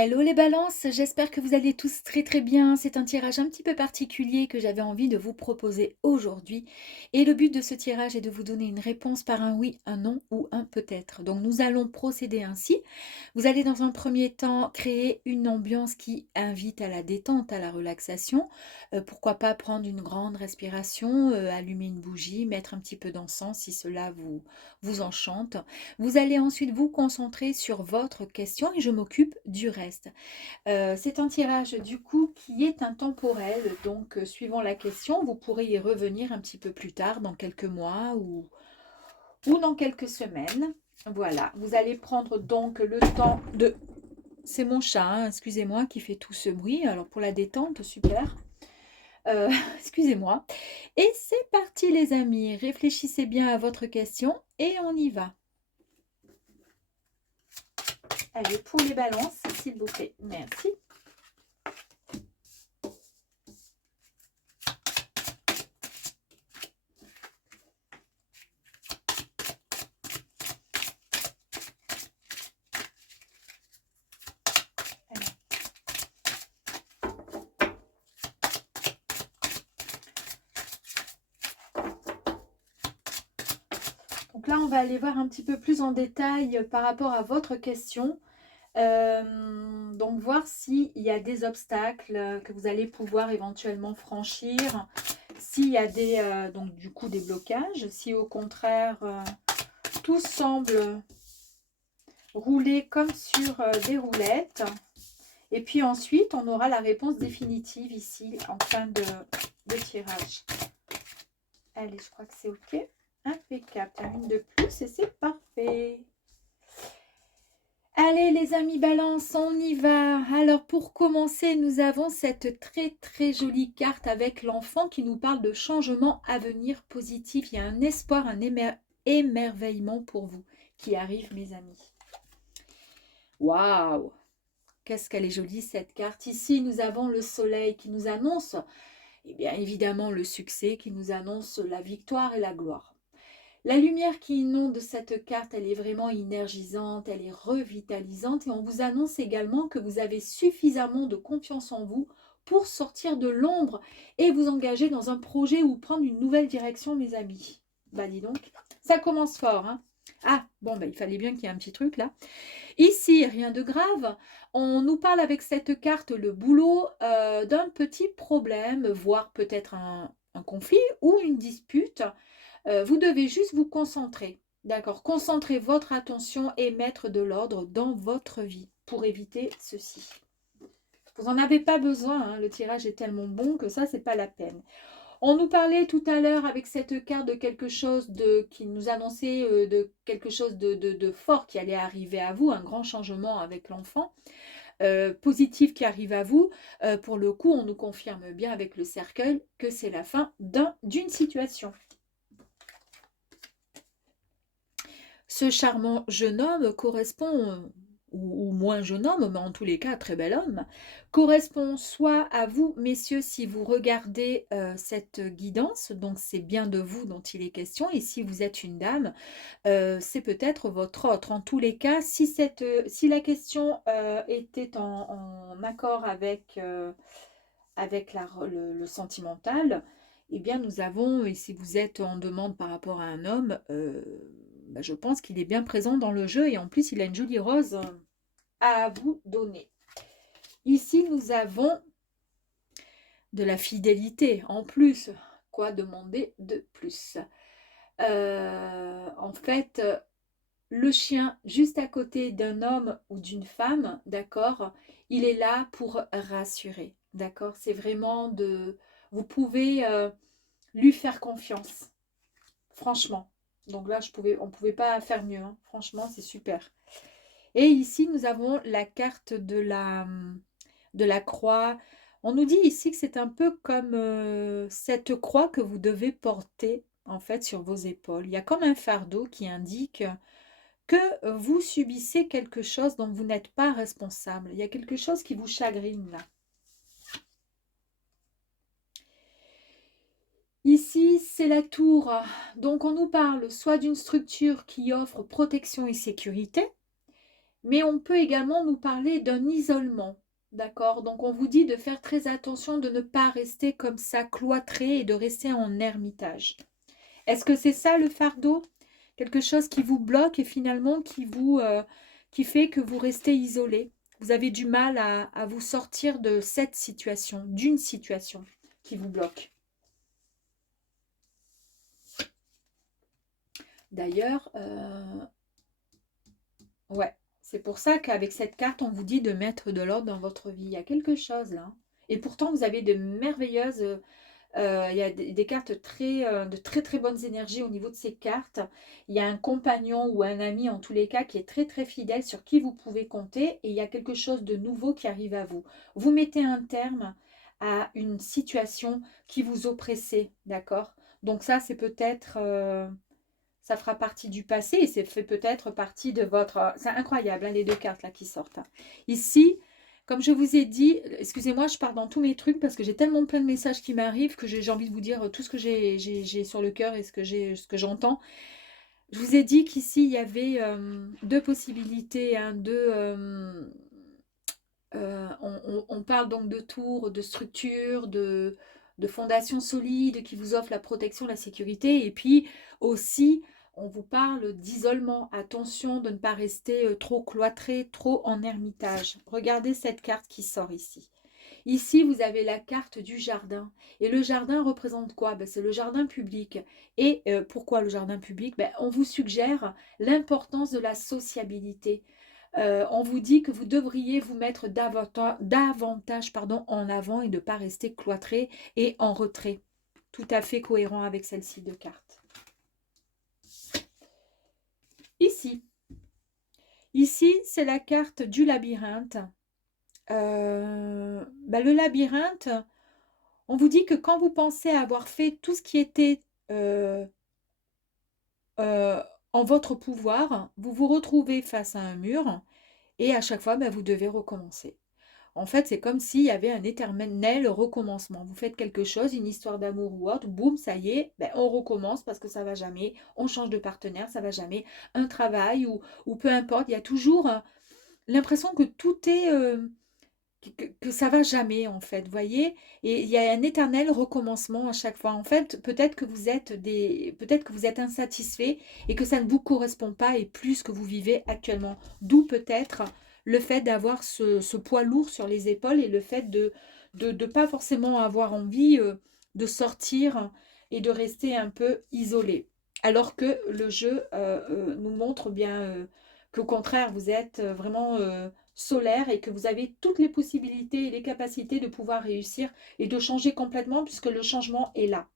Hello les balances, j'espère que vous allez tous très très bien. C'est un tirage un petit peu particulier que j'avais envie de vous proposer aujourd'hui. Et le but de ce tirage est de vous donner une réponse par un oui, un non ou un peut-être. Donc nous allons procéder ainsi. Vous allez dans un premier temps créer une ambiance qui invite à la détente, à la relaxation. Pourquoi pas prendre une grande respiration, allumer une bougie, mettre un petit peu d'encens si cela vous enchante. Vous allez ensuite vous concentrer sur votre question et je m'occupe du reste. C'est un tirage du coup qui est intemporel, donc suivant la question, vous pourrez y revenir un petit peu plus tard, dans quelques mois ou dans quelques semaines. Voilà, vous allez prendre donc le temps de... C'est mon chat, hein, excusez-moi, qui fait tout ce bruit. Alors pour la détente, super. Excusez-moi. Et c'est parti les amis, réfléchissez bien à votre question et on y va. Allez, pour les balances, s'il vous plaît. Merci. Donc là, on va aller voir un petit peu plus en détail par rapport à votre question. Donc voir s'il y a des obstacles que vous allez pouvoir éventuellement franchir, s'il y a donc du coup des blocages, si au contraire tout semble rouler comme sur des roulettes. Et puis ensuite, on aura la réponse définitive ici en fin de tirage. Allez, je crois que c'est OK. Impeccable. Une de plus et c'est parfait. Allez les amis balance, on y va. Alors pour commencer, nous avons cette très très jolie carte avec l'enfant qui nous parle de changement à venir positif. Il y a un espoir, un émerveillement pour vous qui arrive mes amis. Waouh! Qu'est-ce qu'elle est jolie cette carte. Ici, nous avons le soleil qui nous annonce, et bien évidemment, le succès, qui nous annonce la victoire et la gloire. La lumière qui inonde cette carte, elle est vraiment énergisante, elle est revitalisante et on vous annonce également que vous avez suffisamment de confiance en vous pour sortir de l'ombre et vous engager dans un projet ou prendre une nouvelle direction, mes amis. Bah dis donc, ça commence fort, hein. Ah, bon, bah, il fallait bien qu'il y ait un petit truc là. Ici, rien de grave. On nous parle avec cette carte, le boulot, d'un petit problème, voire peut-être un conflit ou une dispute. Vous devez juste vous concentrer. D'accord? Concentrez votre attention et mettre de l'ordre dans votre vie pour éviter ceci. Vous n'en avez pas besoin, hein, le tirage est tellement bon que ça, c'est pas la peine. On nous parlait tout à l'heure avec cette carte de quelque chose qui nous annonçait de quelque chose de fort qui allait arriver à vous, un grand changement avec l'enfant, positif qui arrive à vous. Pour le coup, on nous confirme bien avec le cercueil que c'est la fin d'une situation. Ce charmant jeune homme correspond, ou moins jeune homme, mais en tous les cas très bel homme, correspond soit à vous, messieurs, si vous regardez cette guidance, donc c'est bien de vous dont il est question, et si vous êtes une dame, c'est peut-être votre autre. En tous les cas, si la question était en accord avec le sentimental, eh bien nous avons, et si vous êtes en demande par rapport à un homme, bah, je pense qu'il est bien présent dans le jeu et en plus il a une jolie rose à vous donner. Ici nous avons de la fidélité en plus. Quoi demander de plus? En fait, le chien juste à côté d'un homme ou d'une femme, d'accord, il est là pour rassurer, d'accord. C'est vraiment vous pouvez lui faire confiance, franchement. Donc là, on pouvait pas faire mieux, hein. Franchement, c'est super. Et ici, nous avons la carte de la croix. On nous dit ici que c'est un peu comme cette croix que vous devez porter en fait sur vos épaules. Il y a comme un fardeau qui indique que vous subissez quelque chose dont vous n'êtes pas responsable. Il y a quelque chose qui vous chagrine là. Ici, c'est la tour. Donc, on nous parle soit d'une structure qui offre protection et sécurité, Mais on peut également nous parler d'un isolement. D'accord? Donc on vous dit de faire très attention de ne pas rester comme ça cloîtré et de rester en ermitage. Est-ce que c'est ça le fardeau? Quelque chose qui vous bloque et finalement qui fait que vous restez isolé. Vous avez du mal à vous sortir de cette situation, d'une situation qui vous bloque. D'ailleurs, ouais, c'est pour ça qu'avec cette carte, on vous dit de mettre de l'ordre dans votre vie. Il y a quelque chose là. Et pourtant, vous avez de merveilleuses il y a des cartes de très très bonnes énergies au niveau de ces cartes. Il y a un compagnon ou un ami en tous les cas qui est très très fidèle sur qui vous pouvez compter et il y a quelque chose de nouveau qui arrive à vous. Vous mettez un terme à une situation qui vous oppressait, d'accord? Donc ça c'est peut-être, ça fera partie du passé et c'est fait peut-être partie de votre... C'est incroyable hein, les deux cartes là qui sortent. Ici, comme je vous ai dit, excusez-moi, je pars dans tous mes trucs parce que j'ai tellement plein de messages qui m'arrivent que j'ai envie de vous dire tout ce que j'ai sur le cœur et ce que j'entends. Je vous ai dit qu'ici, il y avait deux possibilités. Hein, on parle donc de tours, de structures, de fondations solides qui vous offrent la protection, la sécurité. Et puis aussi, on vous parle d'isolement. Attention de ne pas rester trop cloîtré, trop en ermitage. Regardez cette carte qui sort ici. Ici, vous avez la carte du jardin. Et le jardin représente quoi? Ben, c'est le jardin public. Et pourquoi le jardin public? Ben, on vous suggère l'importance de la sociabilité. On vous dit que vous devriez vous mettre davantage en avant et ne pas rester cloîtré et en retrait. Tout à fait cohérent avec celle-ci de carte. Ici, c'est la carte du labyrinthe. Le labyrinthe, on vous dit que quand vous pensez avoir fait tout ce qui était euh, euh, en votre pouvoir, vous vous retrouvez face à un mur et à chaque fois, vous devez recommencer. En fait, c'est comme s'il y avait un éternel recommencement. Vous faites quelque chose, une histoire d'amour ou autre, boum, ça y est, on recommence parce que ça va jamais. On change de partenaire, ça va jamais. Un travail ou peu importe, il y a toujours l'impression que tout est... que ça va jamais en fait, vous voyez? Et il y a un éternel recommencement à chaque fois. En fait, peut-être que vous êtes insatisfait et que ça ne vous correspond pas et plus que vous vivez actuellement. D'où peut-être le fait d'avoir ce poids lourd sur les épaules et le fait de pas forcément avoir envie de sortir et de rester un peu isolé. Alors que le jeu nous montre bien qu'au contraire, vous êtes vraiment solaire et que vous avez toutes les possibilités et les capacités de pouvoir réussir et de changer complètement puisque le changement est là.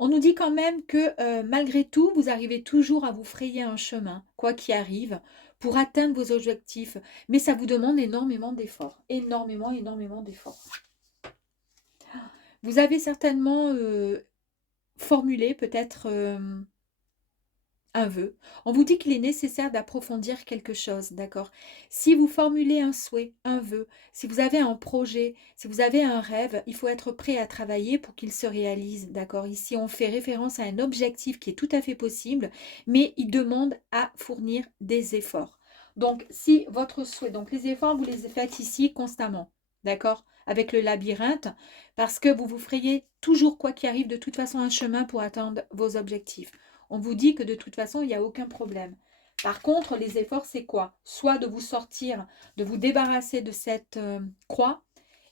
On nous dit quand même que malgré tout, vous arrivez toujours à vous frayer un chemin, quoi qu'il arrive, pour atteindre vos objectifs. Mais ça vous demande énormément d'efforts, énormément, énormément d'efforts. Vous avez certainement formulé peut-être un vœu. On vous dit qu'il est nécessaire d'approfondir quelque chose, d'accord? Si vous formulez un souhait, un vœu, si vous avez un projet, si vous avez un rêve, il faut être prêt à travailler pour qu'il se réalise, d'accord? Ici, on fait référence à un objectif qui est tout à fait possible, mais il demande à fournir des efforts. Donc, si votre souhait, donc les efforts, vous les faites ici constamment, d'accord? Avec le labyrinthe, parce que vous vous frayez toujours, quoi qu'il arrive, de toute façon, un chemin pour atteindre vos objectifs. On vous dit que de toute façon, il n'y a aucun problème. Par contre, les efforts, c'est quoi? Soit de vous sortir, de vous débarrasser de cette croix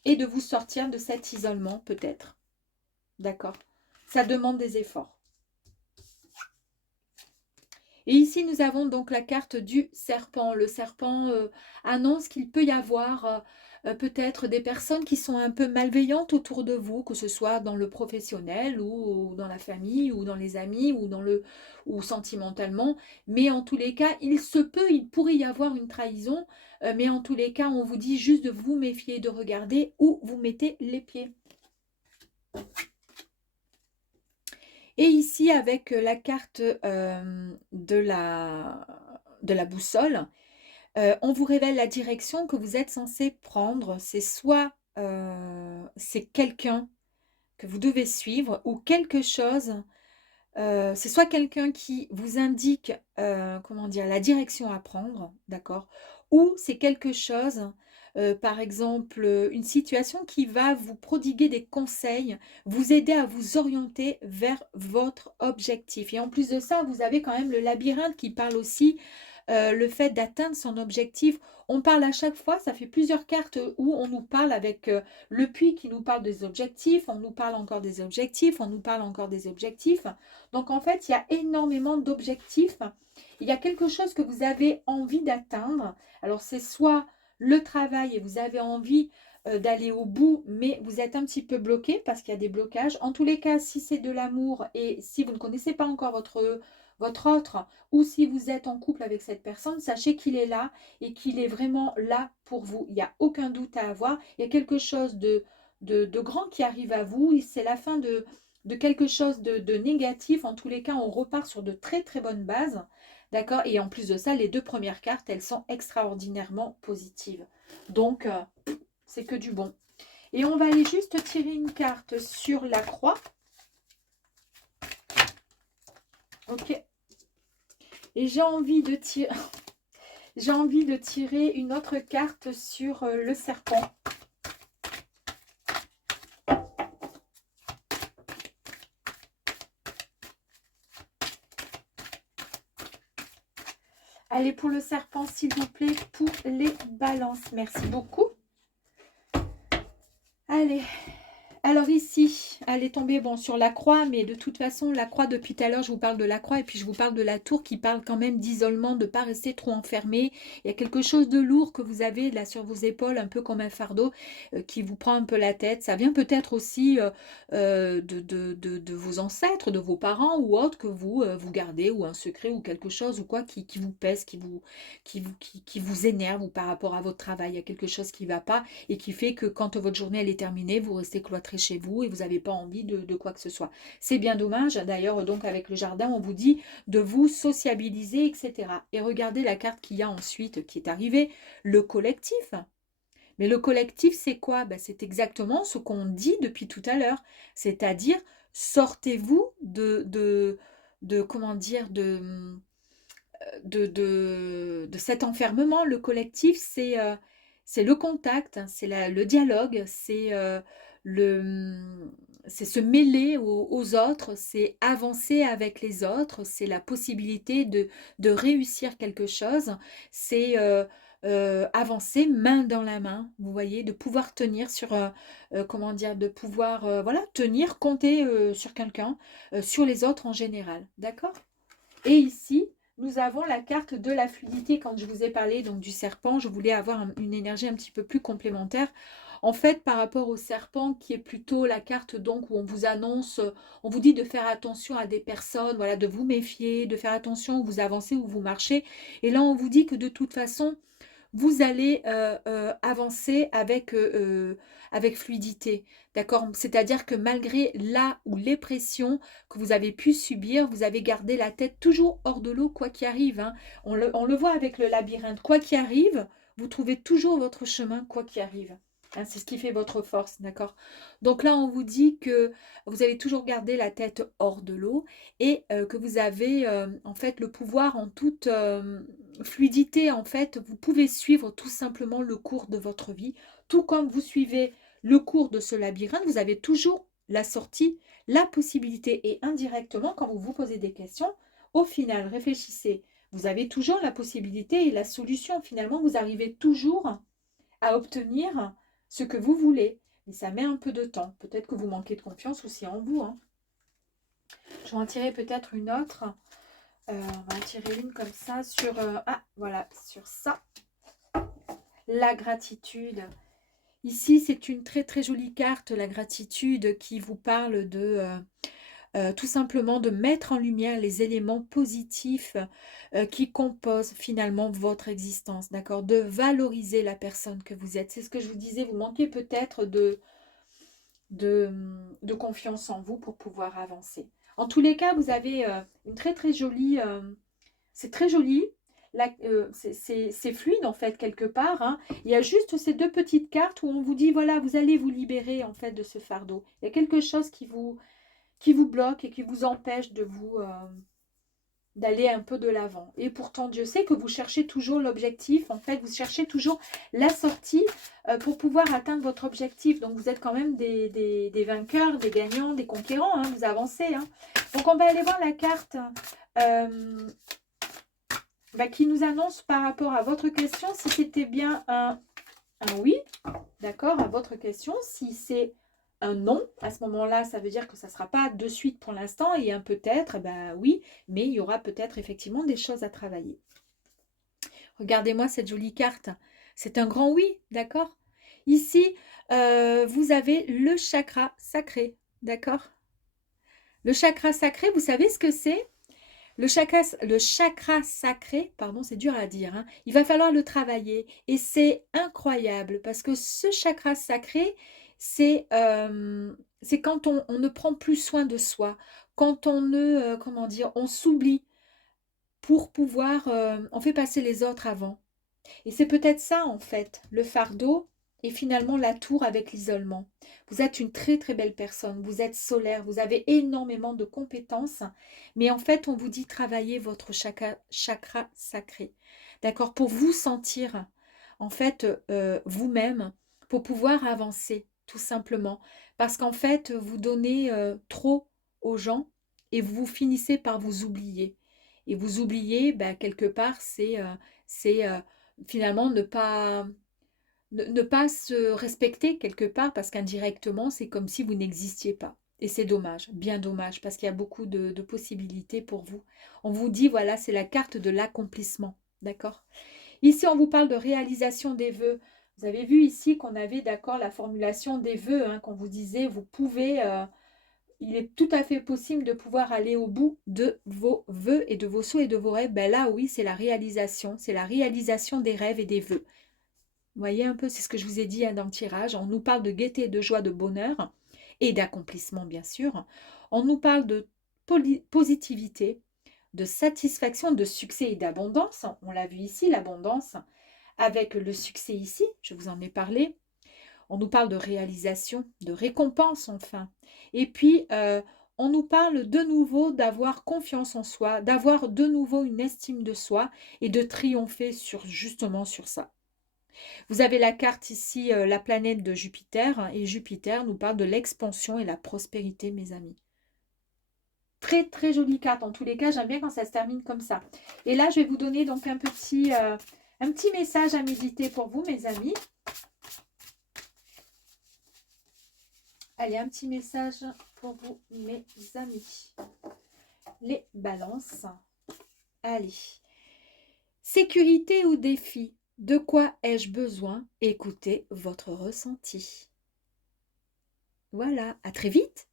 et de vous sortir de cet isolement, peut-être. D'accord? Ça demande des efforts. Et ici, nous avons donc la carte du serpent. Le serpent annonce qu'il peut y avoir peut-être des personnes qui sont un peu malveillantes autour de vous, que ce soit dans le professionnel ou dans la famille ou dans les amis ou sentimentalement. Mais en tous les cas, il pourrait y avoir une trahison. Mais en tous les cas, on vous dit juste de vous méfier, de regarder où vous mettez les pieds. Et ici, avec la carte de la boussole, on vous révèle la direction que vous êtes censé prendre. C'est soit c'est quelqu'un que vous devez suivre ou quelque chose c'est soit quelqu'un qui vous indique, comment dire, la direction à prendre, d'accord? Ou c'est quelque chose, par exemple, une situation qui va vous prodiguer des conseils, vous aider à vous orienter vers votre objectif. Et en plus de ça, vous avez quand même le labyrinthe qui parle aussi, le fait d'atteindre son objectif. On parle à chaque fois, ça fait plusieurs cartes où on nous parle avec, le puits qui nous parle des objectifs, on nous parle encore des objectifs, on nous parle encore des objectifs. Donc en fait, il y a énormément d'objectifs. Il y a quelque chose que vous avez envie d'atteindre. Alors c'est soit le travail et vous avez envie d'aller au bout, mais vous êtes un petit peu bloqué parce qu'il y a des blocages. En tous les cas, si c'est de l'amour et si vous ne connaissez pas encore votre autre, ou si vous êtes en couple avec cette personne, sachez qu'il est là et qu'il est vraiment là pour vous. Il n'y a aucun doute à avoir. Il y a quelque chose de grand qui arrive à vous. C'est la fin de quelque chose de négatif. En tous les cas, on repart sur de très très bonnes bases. D'accord? Et en plus de ça, les deux premières cartes, elles sont extraordinairement positives. Donc, c'est que du bon. Et on va aller juste tirer une carte sur la croix. Ok. Et j'ai envie de tirer... j'ai envie de tirer une autre carte sur le serpent. Allez, pour le serpent, s'il vous plaît, pour les balances. Merci beaucoup. Allez. Alors ici, elle est tombée bon, sur la croix, mais de toute façon, la croix, depuis tout à l'heure, je vous parle de la croix et puis je vous parle de la tour qui parle quand même d'isolement, de ne pas rester trop enfermé. Il y a quelque chose de lourd que vous avez là sur vos épaules, un peu comme un fardeau qui vous prend un peu la tête. Ça vient peut-être aussi de vos ancêtres, de vos parents ou autres que vous gardez, ou un secret ou quelque chose ou quoi qui vous pèse, qui vous énerve ou par rapport à votre travail. Il y a quelque chose qui ne va pas et qui fait que quand votre journée elle est terminée, vous restez cloîtré chez vous et vous n'avez pas envie de quoi que ce soit. C'est bien dommage. D'ailleurs, donc avec le jardin, on vous dit de vous sociabiliser, etc. Et regardez la carte qu'il y a ensuite qui est arrivée, le collectif. Mais le collectif, c'est quoi? Ben, c'est exactement ce qu'on dit depuis tout à l'heure. C'est-à-dire, sortez-vous comment dire, de cet enfermement. Le collectif, c'est le contact, c'est le dialogue, le, c'est se mêler aux autres, c'est avancer avec les autres, c'est la possibilité de réussir quelque chose, c'est avancer main dans la main, vous voyez, de pouvoir tenir sur, comment dire, de pouvoir, voilà, tenir, compter sur quelqu'un, sur les autres en général, d'accord? Et ici, nous avons la carte de la fluidité. Quand je vous ai parlé donc du serpent, je voulais avoir une énergie un petit peu plus complémentaire. En fait, par rapport au serpent, qui est plutôt la carte donc où on vous annonce, on vous dit de faire attention à des personnes, voilà, de vous méfier, de faire attention où vous avancez, où vous marchez. Et là, on vous dit que de toute façon, vous allez avancer avec fluidité, d'accord? C'est-à-dire que malgré la ou les pressions que vous avez pu subir, vous avez gardé la tête toujours hors de l'eau, quoi qu'il arrive, hein. On le voit avec le labyrinthe, quoi qu'il arrive, vous trouvez toujours votre chemin, quoi qu'il arrive. Hein, c'est ce qui fait votre force, d'accord? Donc là, on vous dit que vous allez toujours garder la tête hors de l'eau et que vous avez en fait le pouvoir en toute fluidité. En fait, vous pouvez suivre tout simplement le cours de votre vie, tout comme vous suivez le cours de ce labyrinthe, vous avez toujours la sortie, la possibilité et indirectement, quand vous vous posez des questions, au final, réfléchissez, vous avez toujours la possibilité et la solution. Finalement, vous arrivez toujours à obtenir ce que vous voulez. Mais ça met un peu de temps. Peut-être que vous manquez de confiance aussi en vous, hein. Je vais en tirer peut-être une autre. On va en tirer une comme ça sur... ah, voilà, sur ça. La gratitude. Ici, c'est une très très jolie carte, la gratitude, qui vous parle de... tout simplement de mettre en lumière les éléments positifs qui composent finalement votre existence, d'accord? De valoriser la personne que vous êtes. C'est ce que je vous disais, vous manquez peut-être de confiance en vous pour pouvoir avancer. En tous les cas, vous avez une très très jolie... c'est très joli. C'est fluide en fait quelque part, hein. Il y a juste ces deux petites cartes où on vous dit voilà, vous allez vous libérer en fait de ce fardeau. Il y a quelque chose qui vous bloquent et qui vous empêchent de vous d'aller un peu de l'avant. Et pourtant, Dieu sait que vous cherchez toujours l'objectif. En fait, vous cherchez toujours la sortie pour pouvoir atteindre votre objectif. Donc, vous êtes quand même des vainqueurs, des gagnants, des conquérants. Hein, vous avancez. Hein. Donc, on va aller voir la carte qui nous annonce par rapport à votre question si c'était bien un oui, d'accord, à votre question. Si c'est un non, à ce moment-là, ça veut dire que ça ne sera pas de suite pour l'instant. Et un peut-être, ben oui, mais il y aura peut-être effectivement des choses à travailler. Regardez-moi cette jolie carte. C'est un grand oui, d'accord? Ici, vous avez le chakra sacré, d'accord? Le chakra sacré, vous savez ce que c'est? Le chakra sacré, pardon, c'est dur à dire, hein, il va falloir le travailler. Et c'est incroyable parce que ce chakra sacré, c'est quand on ne prend plus soin de soi, quand on ne, comment dire, on s'oublie pour pouvoir, on fait passer les autres avant. Et c'est peut-être ça, en fait, le fardeau et finalement la tour avec l'isolement. Vous êtes une très très belle personne, vous êtes solaire, vous avez énormément de compétences, mais en fait, on vous dit travailler votre chakra sacré, d'accord, pour vous sentir, en fait, vous-même, pour pouvoir avancer, tout simplement. Parce qu'en fait, vous donnez trop aux gens et vous finissez par vous oublier. Et vous oubliez, ben, quelque part, c'est finalement ne pas se respecter quelque part parce qu'indirectement, c'est comme si vous n'existiez pas. Et c'est dommage, bien dommage, parce qu'il y a beaucoup de possibilités pour vous. On vous dit, voilà, c'est la carte de l'accomplissement, d'accord? Ici, on vous parle de réalisation des vœux. Vous avez vu ici qu'on avait, d'accord, la formulation des vœux, hein, qu'on vous disait, vous pouvez, il est tout à fait possible de pouvoir aller au bout de vos vœux et de vos souhaits et de vos rêves. Ben là, oui, c'est la réalisation des rêves et des vœux. Vous voyez un peu, c'est ce que je vous ai dit hein, dans le tirage. On nous parle de gaieté, de joie, de bonheur et d'accomplissement, bien sûr. On nous parle de positivité, de satisfaction, de succès et d'abondance. On l'a vu ici, l'abondance, avec le succès ici, je vous en ai parlé. On nous parle de réalisation, de récompense, enfin. Et puis, on nous parle de nouveau d'avoir confiance en soi, d'avoir de nouveau une estime de soi et de triompher justement sur ça. Vous avez la carte ici, la planète de Jupiter, hein, et Jupiter nous parle de l'expansion et la prospérité, mes amis. Très, très jolie carte. En tous les cas, j'aime bien quand ça se termine comme ça. Et là, je vais vous donner donc un petit message à méditer pour vous, mes amis. Allez, un petit message pour vous, mes amis. Les balances. Allez. Sécurité ou défi? De quoi ai-je besoin? Écoutez votre ressenti. Voilà, à très vite.